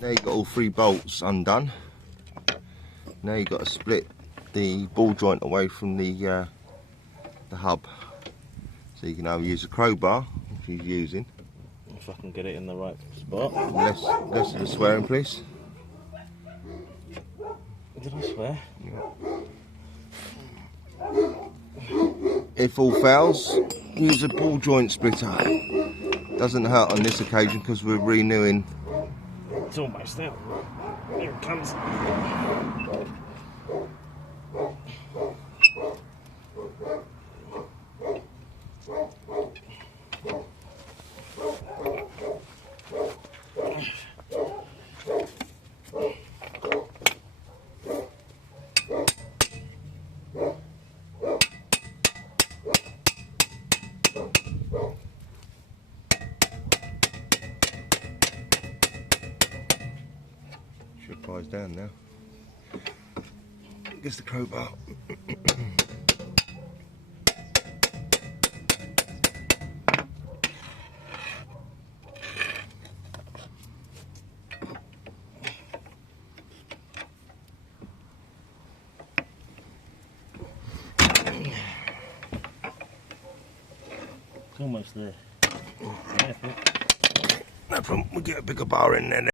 Now you've got all 3 bolts undone. Now you've got to split the ball joint away from the hub. So you can either use a crowbar, which you're using. If I can get it in the right spot. Less of the swearing, please. Did I swear? Yeah. If all fails, use a ball joint splitter. Doesn't hurt on this occasion because we're renewing. It's almost there. Here it comes. Should rise down now. Gets the crowbar. It's almost there. No problem, we'll get a bigger bar in there.